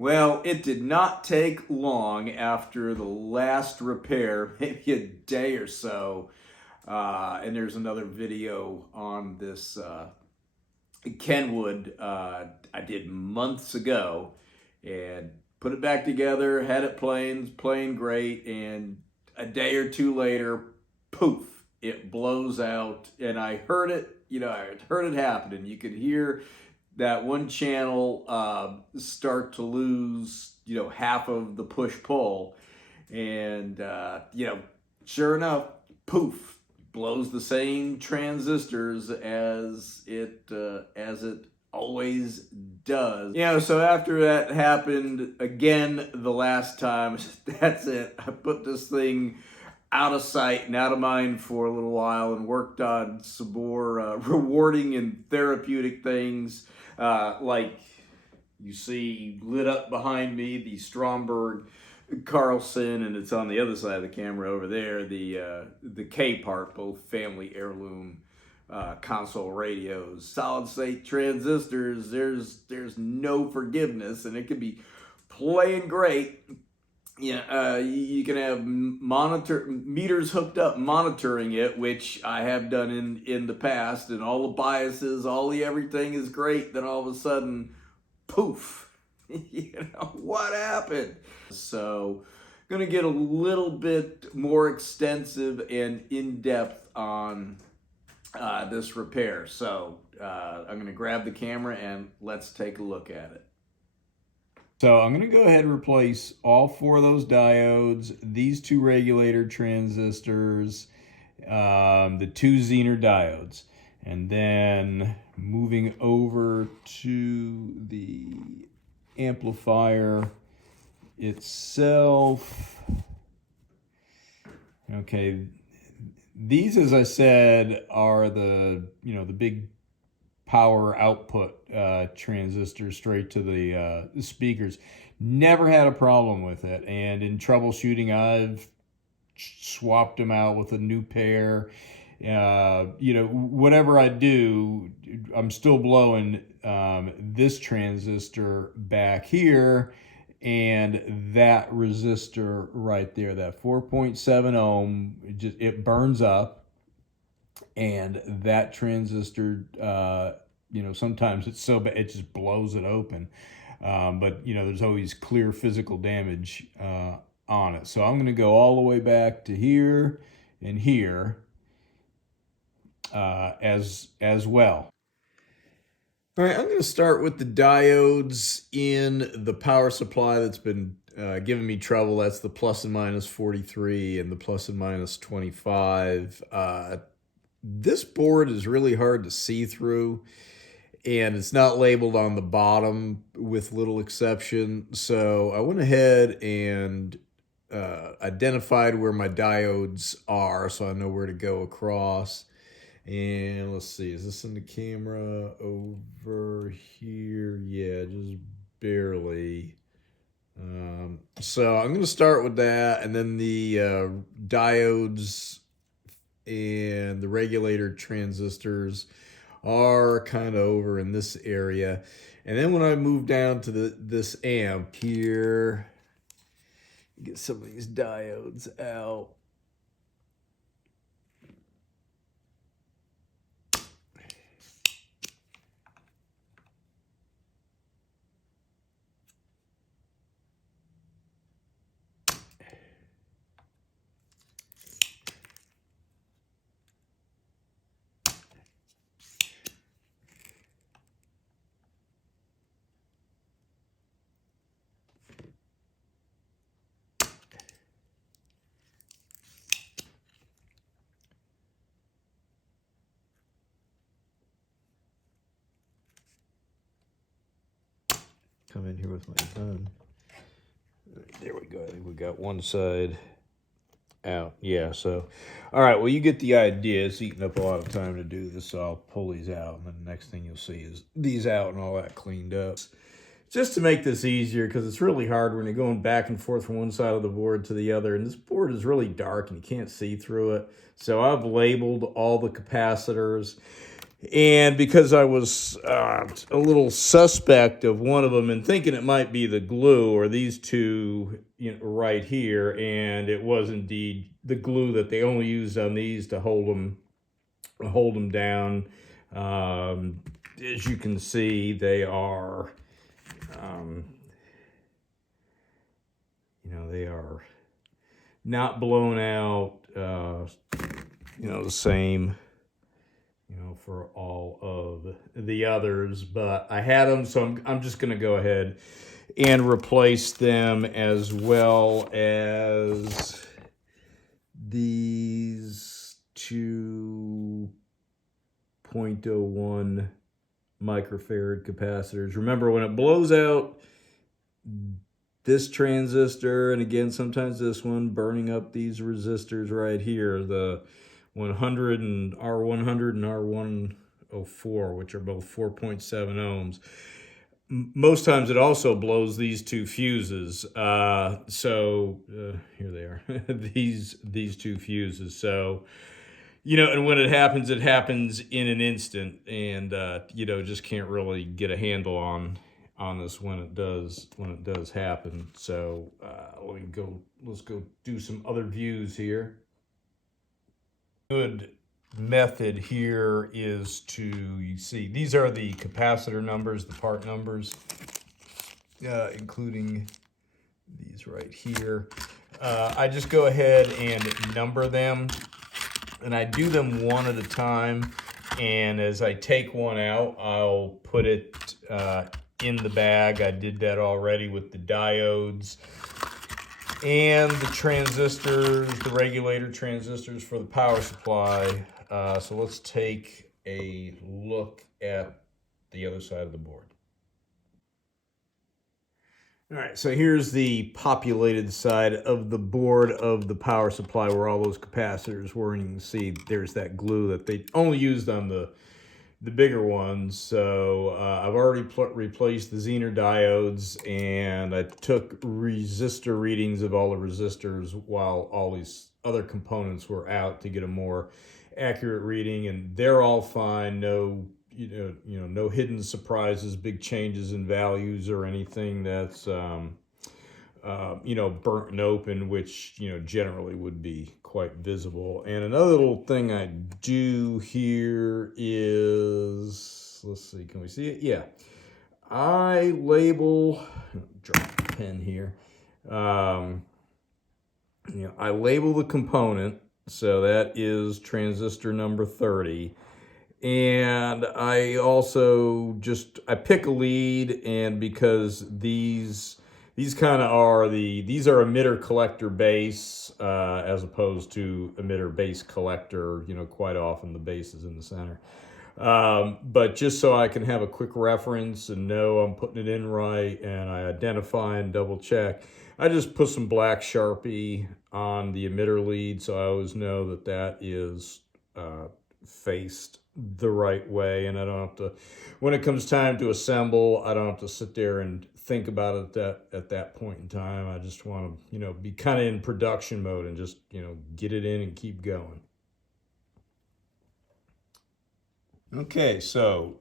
Well, it did not take long after the last repair, maybe a day or so. And there's another video on this Kenwood I did months ago, and put it back together, had it playing great, and a day or two later, poof, it blows out. And I heard it, I heard it happening. You could hear that one channel start to lose, half of the push-pull. And, sure enough, poof, blows the same transistors as it always does. So after that happened again the last time, that's it. I put this thing out of sight and out of mind for a little while and worked on some more rewarding and therapeutic things, like you see lit up behind me, the Stromberg Carlson, and it's on the other side of the camera over there, the K part, both family heirloom console radios, solid state transistors. There's no forgiveness, and it could be playing great. You can have meters hooked up monitoring it, which I have done in the past, and all the biases, everything is great. Then all of a sudden, poof, what happened? So, gonna get a little bit more extensive and in-depth on this repair. So I'm gonna grab the camera and let's take a look at it. So I'm going to go ahead and replace all 4 of those diodes, these 2 regulator transistors, the 2 Zener diodes. And then moving over to the amplifier itself. Okay, these, as I said, are the big power output transistor straight to the speakers. Never had a problem with it, and in troubleshooting I've swapped them out with a new pair. Whatever I do, I'm still blowing this transistor back here and that resistor right there, that 4.7 ohm, it burns up. And that transistor, sometimes it's so bad it just blows it open. But there's always clear physical damage on it. So I'm going to go all the way back to here and here as well. All right, I'm going to start with the diodes in the power supply that's been giving me trouble. That's the plus and minus 43 and the plus and minus 25. This board is really hard to see through, and it's not labeled on the bottom with little exception. So I went ahead and identified where my diodes are so I know where to go across. And let's see, is this in the camera over here? Yeah, just barely. So I'm going to start with that, and then the diodes and the regulator transistors are kind of over in this area. And then when I move down to this amp here, get some of these diodes out. Come in here with my gun. There we go. I think we got one side out. Yeah, so, all right, well, you get the idea. It's eating up a lot of time to do this, so I'll pull these out, and then the next thing you'll see is these out and all that cleaned up. Just to make this easier, because it's really hard when you're going back and forth from one side of the board to the other, and this board is really dark and you can't see through it. So I've labeled all the capacitors. And because I was a little suspect of one of them and thinking it might be the glue or these two, right here, and it was indeed the glue that they only used on these to hold them down. As you can see, they are, they are not blown out, the same, for all of the others, but I had them, so I'm just going to go ahead and replace them, as well as these 2.01 microfarad capacitors. Remember, when it blows out this transistor, and again sometimes this one, burning up these resistors right here, the 100 and R100 and R104, which are both 4.7 ohms. Most times it also blows these two fuses. Here they are, these two fuses. So, and when it happens in an instant, and just can't really get a handle on this when it does happen. So let's go do some other views here. Good method here is to, you see, these are the capacitor numbers, the part numbers, including these right here. I just go ahead and number them, and I do them one at a time, and as I take one out, I'll put it in the bag. I did that already with the diodes and the transistors, the regulator transistors for the power supply. So let's take a look at the other side of the board. All right, so here's the populated side of the board of the power supply where all those capacitors were, and you can see there's that glue that they only used on the bigger ones. So I've already replaced the Zener diodes, and I took resistor readings of all the resistors while all these other components were out to get a more accurate reading, and they're all fine. No no hidden surprises, big changes in values or anything that's burnt and open, which generally would be quite visible. And another little thing I do here is, let's see, can we see it? Yeah, I label, drop the pen here. I label the component, so that is transistor number 30. And I also I pick a lead, and because these kind of are these are emitter collector base as opposed to emitter base collector. Quite often the base is in the center. But just so I can have a quick reference and know I'm putting it in right, and I identify and double check, I just put some black Sharpie on the emitter lead, so I always know that is faced the right way, and I don't have to, when it comes time to assemble, I don't have to sit there and think about it at that point in time. I just want to be kind of in production mode and just get it in and keep going. Okay, so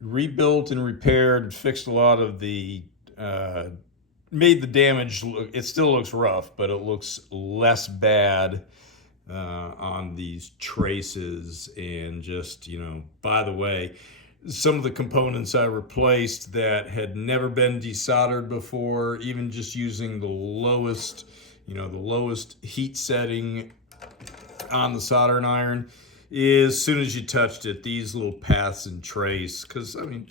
rebuilt and repaired, fixed a lot of the made the damage look, it still looks rough, but it looks less bad on these traces. And just, by the way, some of the components I replaced that had never been desoldered before, even just using the lowest heat setting on the soldering iron, as soon as you touched it, these little paths and trace, because I mean,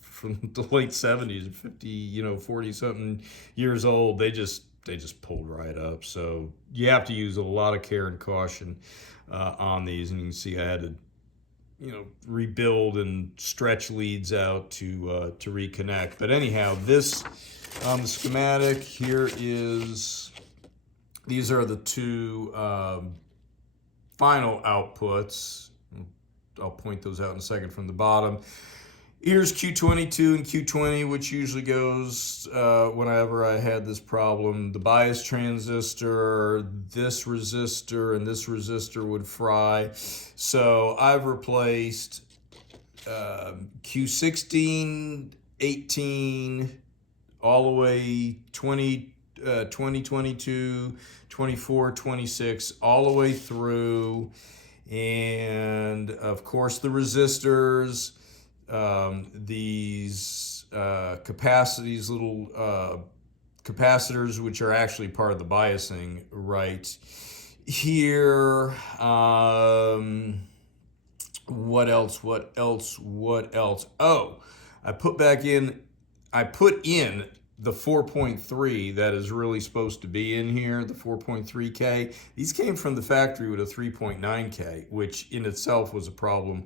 from the late 70s, 50, 40 something years old, they just pulled right up. So you have to use a lot of care and caution on these. And you can see I had to, rebuild and stretch leads out to reconnect. But anyhow, this on the schematic here these are the two final outputs. I'll point those out in a second from the bottom. Here's Q22 and Q20, which usually goes whenever I had this problem. The bias transistor, this resistor, and this resistor would fry. So I've replaced Q16, 18, all the way 20, 22, 24, 26, all the way through. And of course the resistors, these capacities, little capacitors, which are actually part of the biasing right here. What else? Oh, I put in the 4.3 that is really supposed to be in here, the 4.3K. These came from the factory with a 3.9K, which in itself was a problem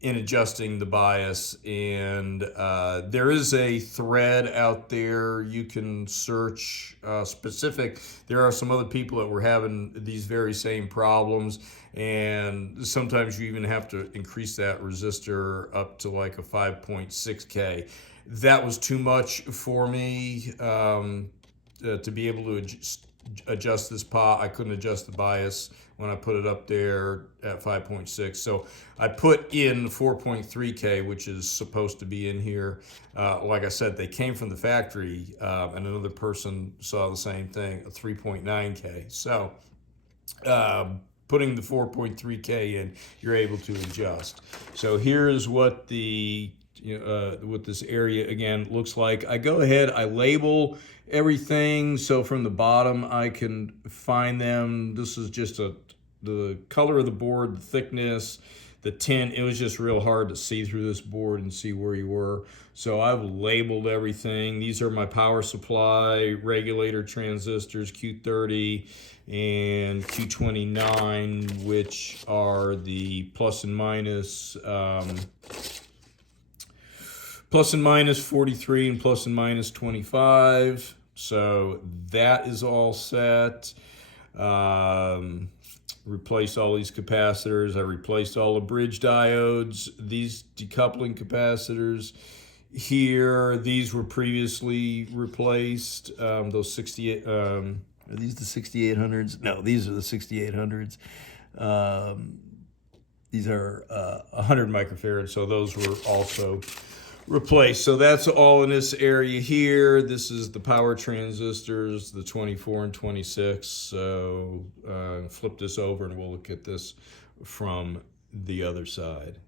in adjusting the bias. And there is a thread out there. You can search specific. There are some other people that were having these very same problems, and sometimes you even have to increase that resistor up to like a 5.6K. That was too much for me to be able to adjust this pot. I couldn't adjust the bias when I put it up there at 5.6. So I put in 4.3K, which is supposed to be in here. Like I said, they came from the factory, and another person saw the same thing, a 3.9K. So putting the 4.3K in, you're able to adjust. So here's what the what this area again looks like. I go ahead, I label everything, so from the bottom I can find them. This is just the color of the board, the thickness, the tint. It was just real hard to see through this board and see where you were. So I've labeled everything. These are my power supply, regulator transistors, Q30 and Q29, which are the plus and minus 43 and plus and minus 25. So that is all set. Replaced all these capacitors. I replaced all the bridge diodes. These decoupling capacitors here, these were previously replaced. Those 68, are these the 6800s? No, these are the 6800s. These are 100 microfarads, so those were also replaced. So that's all in this area here. This is the power transistors, the 24 and 26. So flip this over and we'll look at this from the other side.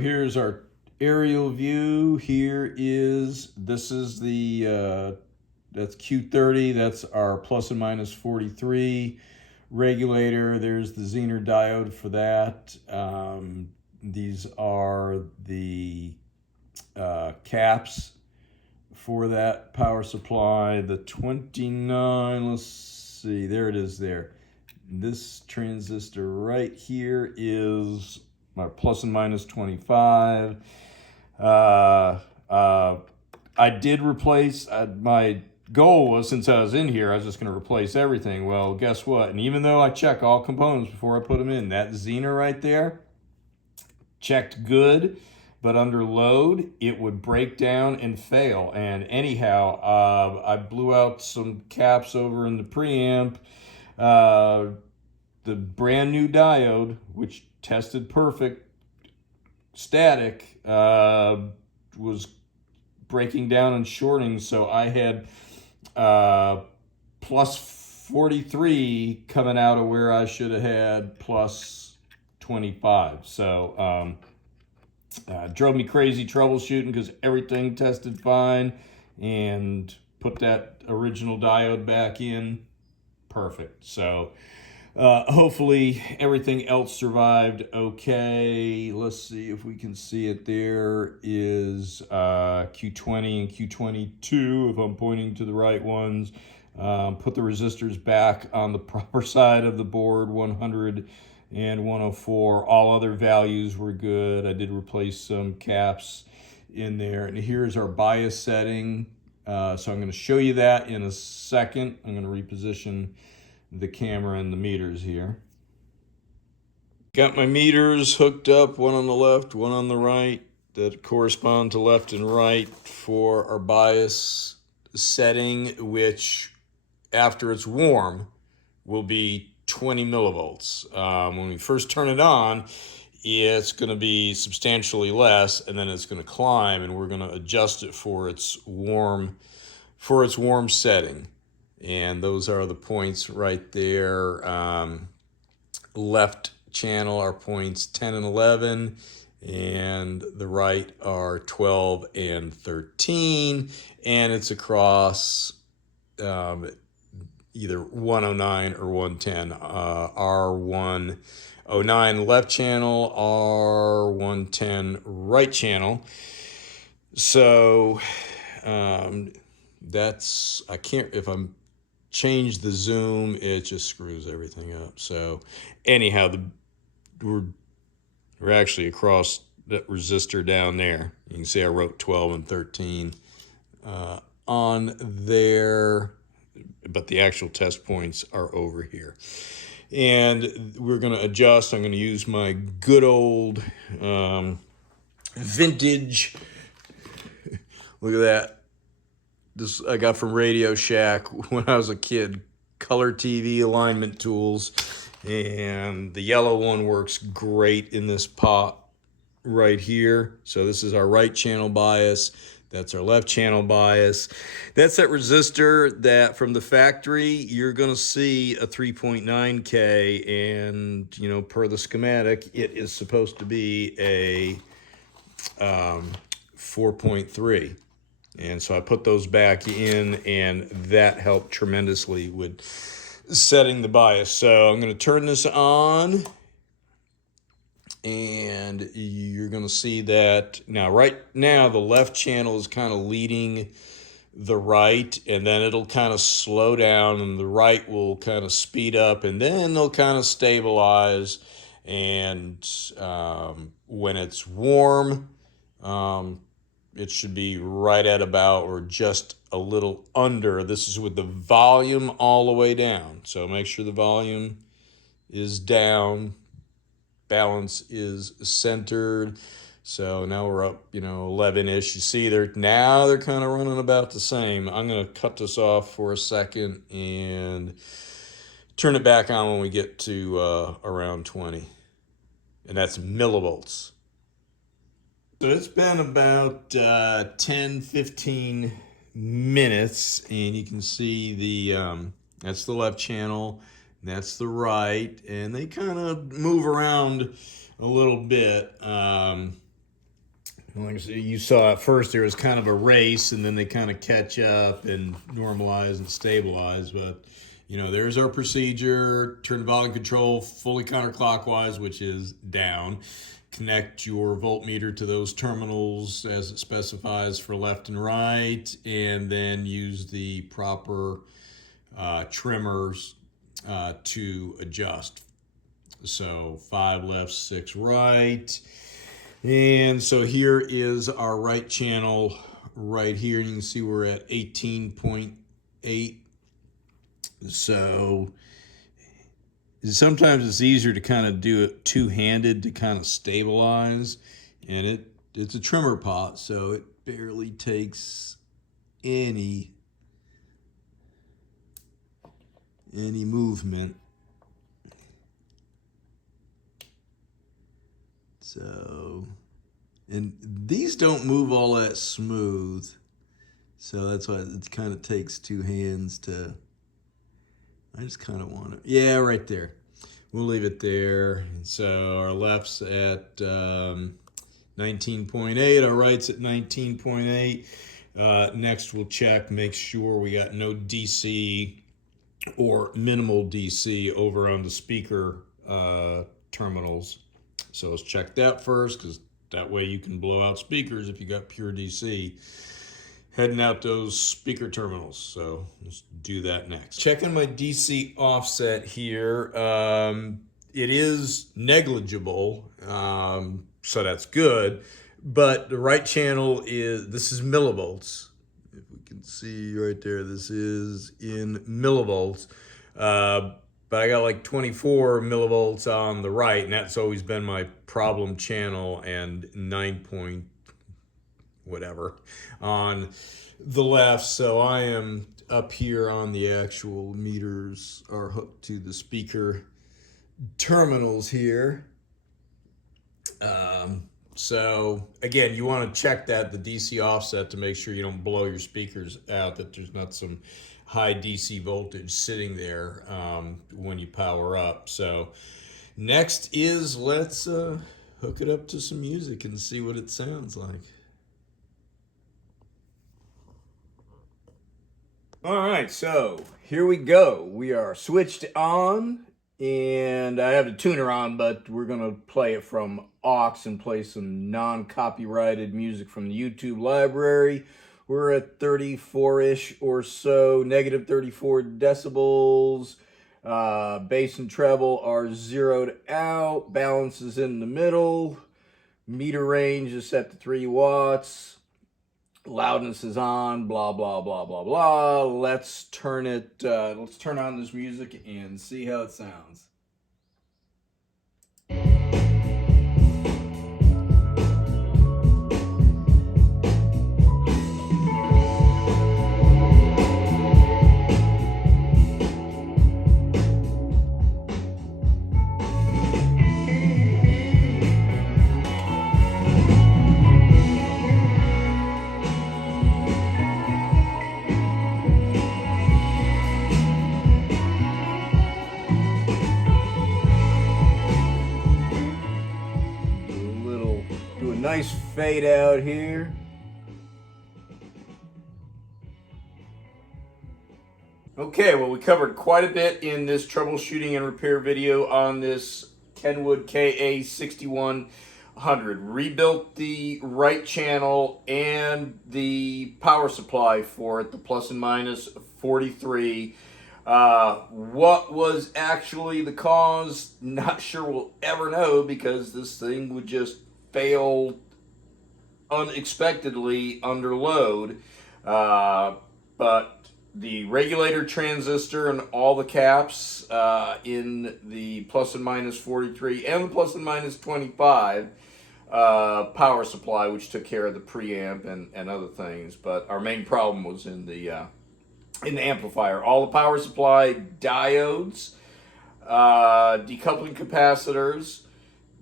Here's our aerial view. This is the that's Q30. That's our plus and minus 43 regulator. There's the Zener diode for that. These are the caps for that power supply. The 29, let's see, there it is there. This transistor right here is my plus and minus 25. I did replace, my goal was, since I was in here, I was just going to replace everything. Well, guess what? And even though I check all components before I put them in, that Zener right there checked good, but under load, it would break down and fail. And anyhow, I blew out some caps over in the preamp. The brand new diode, which tested perfect, static, was breaking down and shorting. So I had plus 43 coming out of where I should have had plus 25. So drove me crazy troubleshooting because everything tested fine, and put that original diode back in, perfect. So hopefully everything else survived okay. Let's see if we can see it. There is Q20 and Q22, if I'm pointing to the right ones. Put the resistors back on the proper side of the board, 100 and 104. All other values were good. I did replace some caps in there. And here's our bias setting. So I'm going to show you that in a second. I'm going to reposition the camera and the meters here. Got my meters hooked up, one on the left, one on the right, that correspond to left and right for our bias setting, which after it's warm will be 20 millivolts. When we first turn it on, it's going to be substantially less, and then it's going to climb, and we're going to adjust it for its warm setting. And those are the points right there. Left channel are points 10 and 11, and the right are 12 and 13, and it's across either 109 or 110. R109 left channel, R110 right channel. So that's, I can't, if I'm change the zoom, it just screws everything up. So anyhow, we're actually across that resistor down there. You can see I wrote 12 and 13 on there, but the actual test points are over here. And we're going to adjust. I'm going to use my good old vintage, look at that. This I got from Radio Shack when I was a kid. Color TV alignment tools. And the yellow one works great in this pot right here. So this is our right channel bias. That's our left channel bias. That's that resistor that from the factory, you're going to see a 3.9K. And, you know, per the schematic, it is supposed to be a 4.3. And so I put those back in, and that helped tremendously with setting the bias. So I'm going to turn this on, and you're going to see that now. Right now, the left channel is kind of leading the right, and then it'll kind of slow down, and the right will kind of speed up, and then they'll kind of stabilize. And when it's warm, it should be right at about or just a little under. This is with the volume all the way down. So make sure the volume is down. Balance is centered. So now we're up, 11-ish. You see they're kind of running about the same. I'm going to cut this off for a second and turn it back on when we get to around 20. And that's millivolts. So it's been about 10-15 minutes, and you can see that's the left channel, that's the right, and they kind of move around a little bit. Like I said, you saw at first there was kind of a race, and then they kind of catch up and normalize and stabilize. But there's our procedure. Turn the volume control fully counterclockwise, which is down. Connect your voltmeter to those terminals as it specifies for left and right, and then use the proper trimmers to adjust. So 5 left, 6 right. And so here is our right channel right here. You can see we're at 18.8. So sometimes it's easier to kind of do it two-handed to kind of stabilize, and it's a trimmer pot, so it barely takes any movement. So, and these don't move all that smooth, so that's why it kind of takes two hands to. I just kind of want to, yeah, right there. We'll leave it there. And so our left's at 19.8, our right's at 19.8. Next we'll check, make sure we got no DC or minimal DC over on the speaker terminals. So let's check that first, because that way you can blow out speakers if you got pure DC heading out those speaker terminals. So let's do that next. Checking my DC offset here. It is negligible, so that's good. But the right channel this is millivolts. If we can see right there, this is in millivolts. But I got like 24 millivolts on the right, and that's always been my problem channel, and 9.4 whatever on the left. So I am up here on the actual meters are hooked to the speaker terminals here. So again, you want to check that, the DC offset, to make sure you don't blow your speakers out, that there's not some high DC voltage sitting there when you power up. So next is let's hook it up to some music and see what it sounds like. All right, so here we go. We are switched on, and I have the tuner on, but we're gonna play it from aux and play some non-copyrighted music from the YouTube library. We're at 34-ish or so, negative 34 decibels. Bass and treble are zeroed out. Balance is in the middle. Meter range is set to 3 watts. Loudness is on. Blah blah blah blah blah. Let's turn it. Let's turn on this music and see how it sounds. Nice fade out here. Okay, well, we covered quite a bit in this troubleshooting and repair video on this Kenwood KA-6100. Rebuilt the right channel and the power supply for it, the plus and minus 43. What was actually the cause? Not sure we'll ever know, because this thing would just fail unexpectedly under load. But the regulator transistor and all the caps in the plus and minus 43 and the plus and minus 25 power supply, which took care of the preamp and other things. But our main problem was in the amplifier. All the power supply diodes, decoupling capacitors,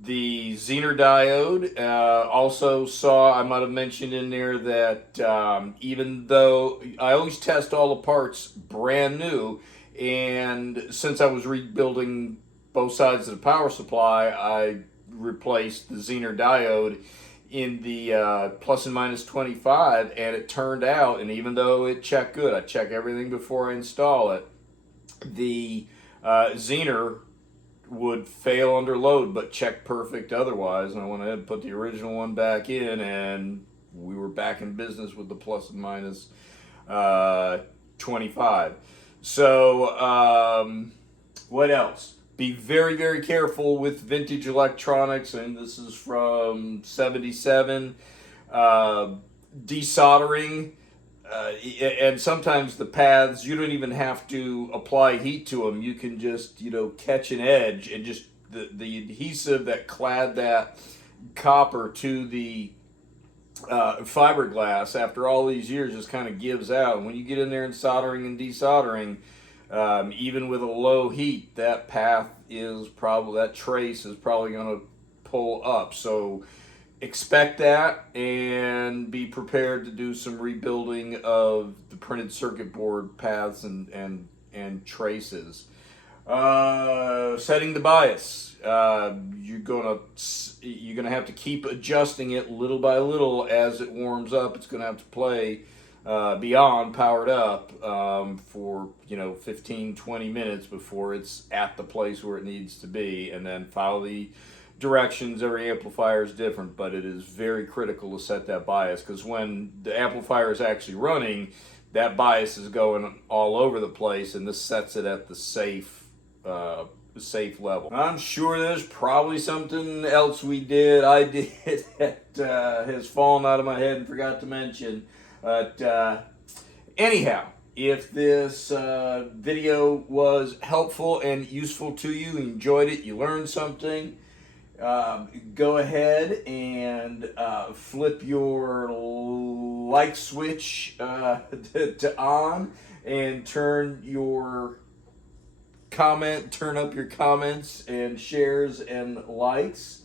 the Zener diode. Also saw, I might have mentioned in there that even though I always test all the parts brand new, and since I was rebuilding both sides of the power supply, I replaced the Zener diode in the plus and minus 25, and it turned out, and even though it checked good, I check everything before I install it, the Zener would fail under load but check perfect otherwise. And I went ahead and put the original one back in, and we were back in business with the plus and minus 25. So what else? Be very, very careful with vintage electronics, and this is from 77. Desoldering, and sometimes the paths, you don't even have to apply heat to them. You can just, catch an edge, and just the adhesive that clad that copper to the fiberglass after all these years just kind of gives out. And when you get in there and soldering and desoldering, even with a low heat, that trace is probably going to pull up. So expect that, and be prepared to do some rebuilding of the printed circuit board paths and traces. Setting the bias. You're gonna have to keep adjusting it little by little as it warms up. It's gonna have to play beyond powered up for 15-20 minutes before it's at the place where it needs to be, and then follow the directions. Every amplifier is different, but it is very critical to set that bias, because when the amplifier is actually running, that bias is going all over the place, and this sets it at the safe level. I'm sure there's probably something else I did that has fallen out of my head and forgot to mention. But anyhow, if this video was helpful and useful to you, you enjoyed it, you learned something, go ahead and flip your light switch to on, and turn up your comments and shares and likes.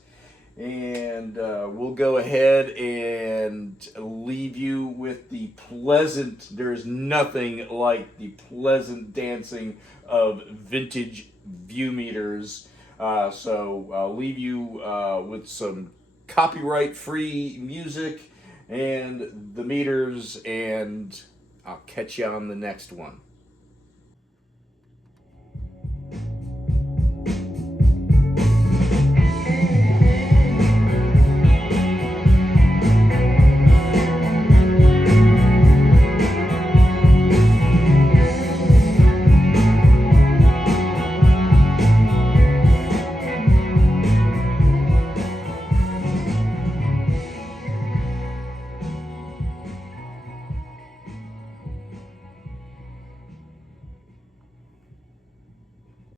And we'll go ahead and leave you with the pleasant, there's nothing like the pleasant dancing of vintage view meters. So I'll leave you with some copyright-free music and the meters, and I'll catch you on the next one.